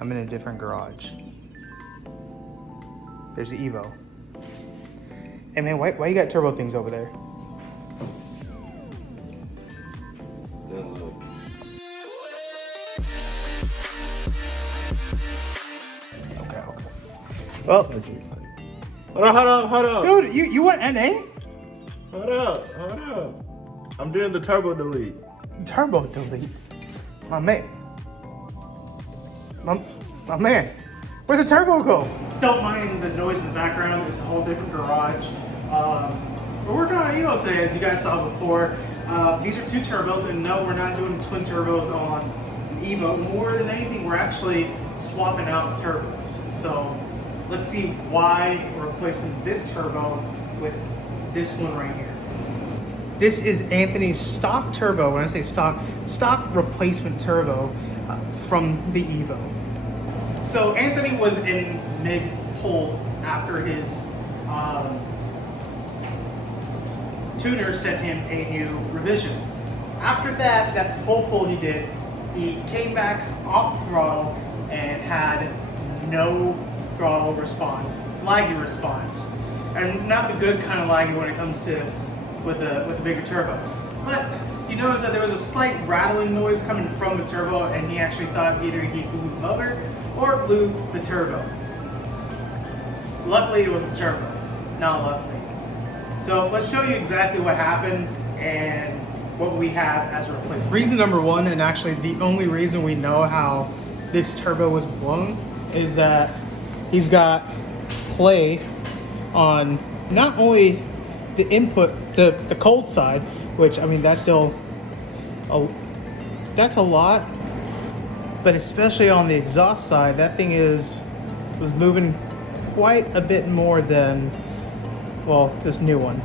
I'm in a different garage. There's the Evo. Hey man, why you got turbo things over there? Okay. Well, Hold up. dude, you went NA? Hold up. I'm doing the turbo delete. Turbo delete. My man. My man. Where'd the turbo go? Don't mind the noise in the background. It's a whole different garage. We're working on an Evo today, as you guys saw before. These are 2 turbos, and no, we're not doing twin turbos on Evo. More than anything, we're actually swapping out turbos. So let's see why we're replacing this turbo with this one right here. This is Anthony's stock turbo. When I say stock replacement turbo from the Evo. So Anthony was in mid-pull after his tuner sent him a new revision. After that full pull he did, he came back off the throttle and had no throttle response, laggy response, and not the good kind of laggy when it comes to with a bigger turbo. But he noticed that there was a slight rattling noise coming from the turbo, and he actually thought either he blew the motor or blew the turbo. Luckily, it was the turbo, not luckily. So let's show you exactly what happened and what we have as a replacement. Reason number 1, and actually the only reason we know how this turbo was blown, is that he's got play on not only the input, the cold side, which I mean that's still that's a lot, but especially on the exhaust side, that thing was moving quite a bit more than, well, this new one.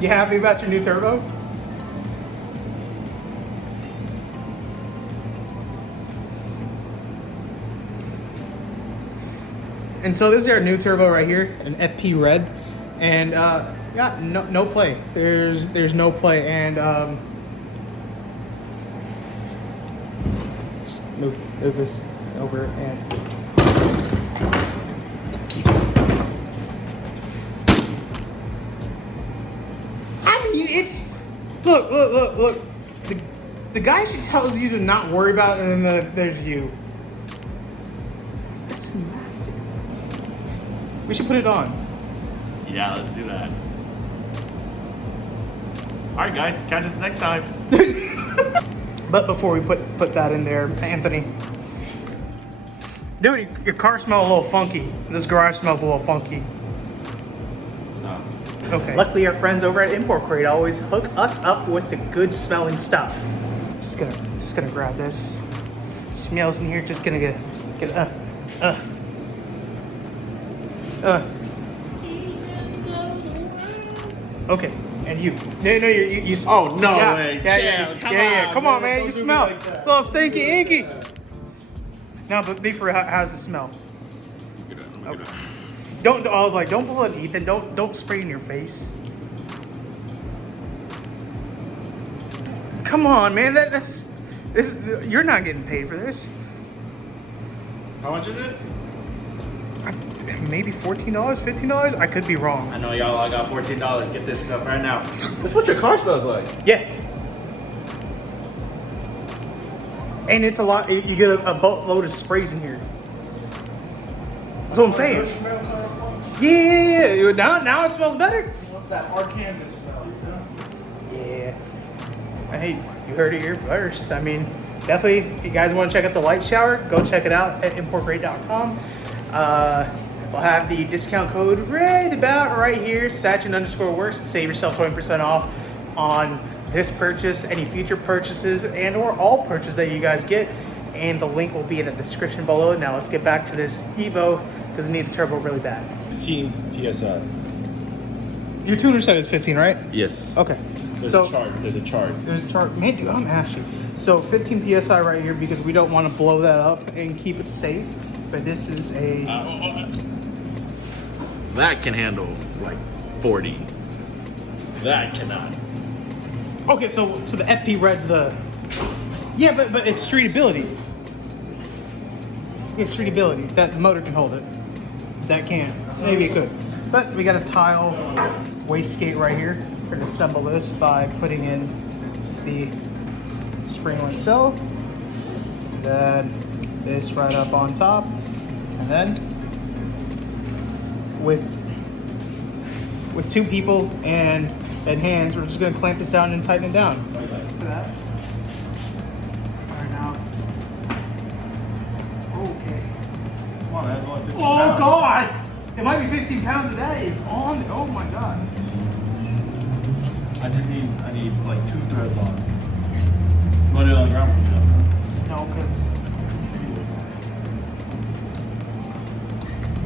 You happy about your new turbo? And so this is our new turbo right here, an FP red, and yeah, no play. There's no play, and just move this over and. I mean, it's look. The guy she tells you to not worry about, and then there's you. That's massive. We should put it on. Yeah, let's do that. Alright guys, catch us next time. But before we put that in there, Anthony. Dude, your car smells a little funky. This garage smells a little funky. It's not. Okay. Luckily, our friends over at Import Crate always hook us up with the good smelling stuff. Just gonna grab this. Smells in here. Just gonna get Okay, and you. No, you. Oh no yeah, way! Yeah. Come on, man. You smell like that. little stinky inky. No, but be for real, how's it smell? Okay. Don't. I was like, don't blow it, Ethan. Don't spray in your face. Come on, man. That's you're not getting paid for this. How much is it? Maybe $14, $15. I could be wrong. I know y'all. I got $14. Get this stuff right now. That's what your car smells like. Yeah. And it's a lot. You get a boatload of sprays in here. That's what I'm saying. Yeah. Now it smells better. What's that Arkansas smell? Yeah. Hey, you heard it here first. I mean, definitely, if you guys want to check out the light shower, go check it out at importgrade.com. We'll have the discount code right about right here, Sachin_works, to save yourself 20% off on this purchase, any future purchases, and or all purchases that you guys get. And the link will be in the description below. Now let's get back to this Evo because it needs a turbo really bad. 15 PSI. Your tuner said it's 15, right? Yes. Okay. There's a chart. There's a chart. Man, dude, I'm ashy. So 15 PSI right here because we don't want to blow that up and keep it safe. But this is a... that can handle like 40. That cannot. Okay, so the FP Red's the... Yeah, but it's streetability. It's streetability. That motor can hold it. That can't. Maybe it could. But we got a tile wastegate right here. We're going to assemble this by putting in the spring-link cell. Then this right up on top. And then with 2 people and hands, we're just going to clamp this down and tighten it down. Look at that. All right, now. Okay. Come on, that's only 15 Oh pounds. God! It might be 15 pounds of that is on. Oh my God. I need like 2 threads on it. You want to do it on the ground? No, because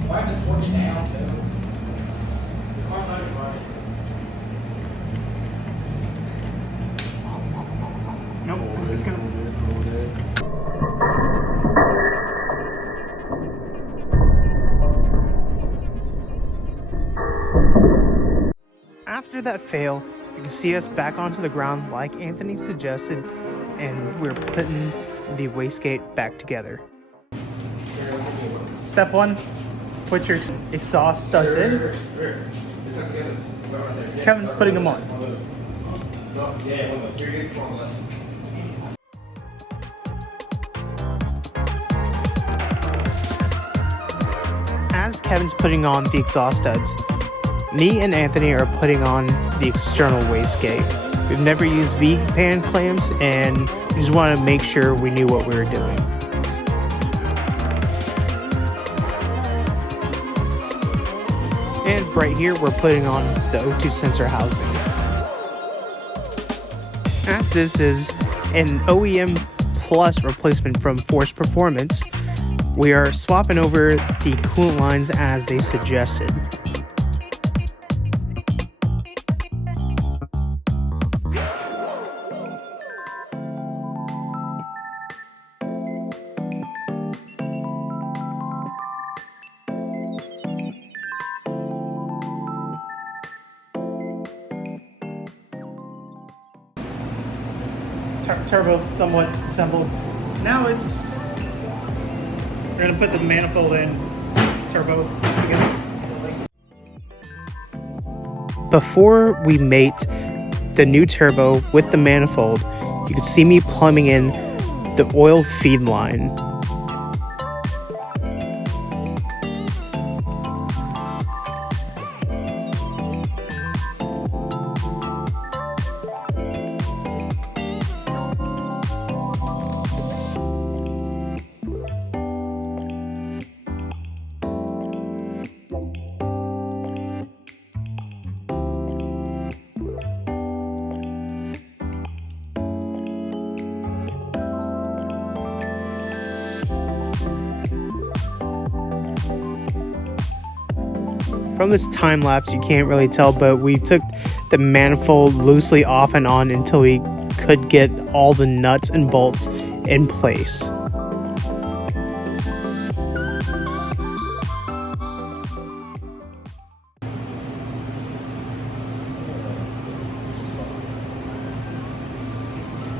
Why is it working down too? The car's not even running. nope, because it's gonna. After that fail, you can see us back onto the ground like Anthony suggested, and we're putting the wastegate back together. Step 1, put your exhaust studs in. Kevin's putting them on. As Kevin's putting on the exhaust studs, me and Anthony are putting on the external wastegate. We've never used V-pan clamps, and we just wanted to make sure we knew what we were doing. And right here, we're putting on the O2 sensor housing. As this is an OEM Plus replacement from Force Performance, we are swapping over the coolant lines as they suggested. Turbo's somewhat assembled. Now we're gonna put the manifold in, turbo together. Before we mate the new turbo with the manifold, you can see me plumbing in the oil feed line. From this time lapse, you can't really tell, but we took the manifold loosely off and on until we could get all the nuts and bolts in place.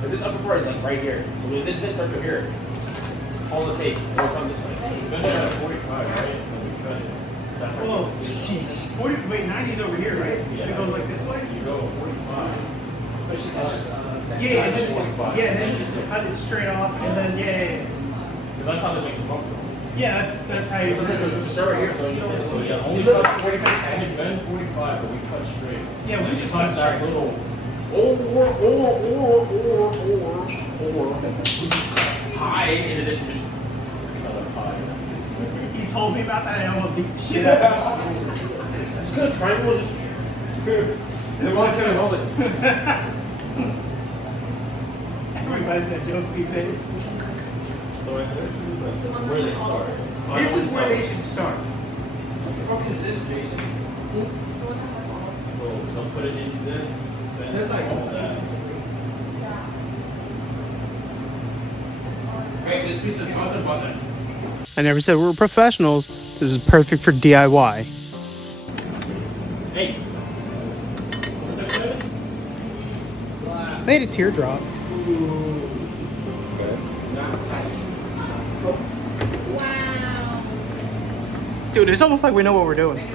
This upper part is like right here. So when this bit starts over here, all the tape will come this way. You're gonna have 45, right? When we cut it. So that's right. Oh, sheesh. 40, wait, 90's over here, right? Yeah. It goes like this way? You go 45. Especially this. Yeah, and That's then, 45. yeah, and then just cut it straight off, and then, yeah. Because that's how they make the bump goes. Yeah, that's how you So just start right here. So you only cut 45. And you bend 45, but we cut straight. Yeah, we And just you cut cut that straight. little. High into this and just another high. He told me about that and I almost beat the shit out of him. Just cut a triangle, just. And then one kind of hold it. Everybody's got jokes these days. So where they start? This is where they should start. What the fuck is this, Jason? So put it in this. Then That's like- all that. Hey, this piece of chocolate button. I never said we were professionals. This is perfect for DIY. Hey, Made a teardrop. Wow. Dude, it's almost like we know what we're doing.